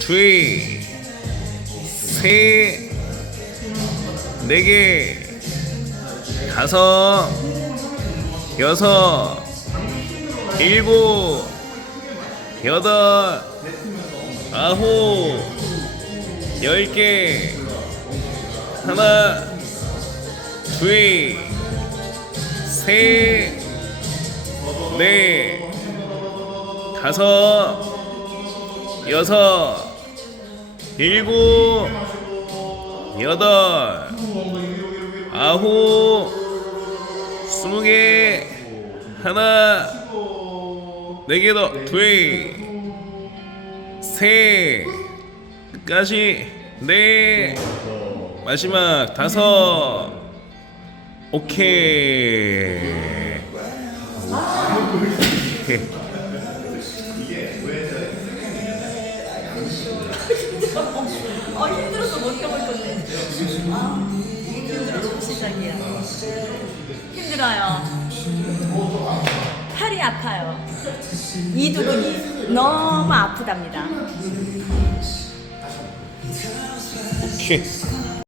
둘, 셋, 네 개, 다섯, 여섯, 일곱, 여덟, 아홉, 열 개, 하나, 둘, 셋, 넷, 다섯, 여섯, 일곱, 여덟, 아홉, 스무 개, 하나, 네 개 더, 둘, 셋, 끝까지 넷, 마지막 다섯, 오케이. 오케이. 아 힘들어 좀 시작이야. 힘들어요. 팔이 아파요. 이두근이 너무 아프답니다. 오케이.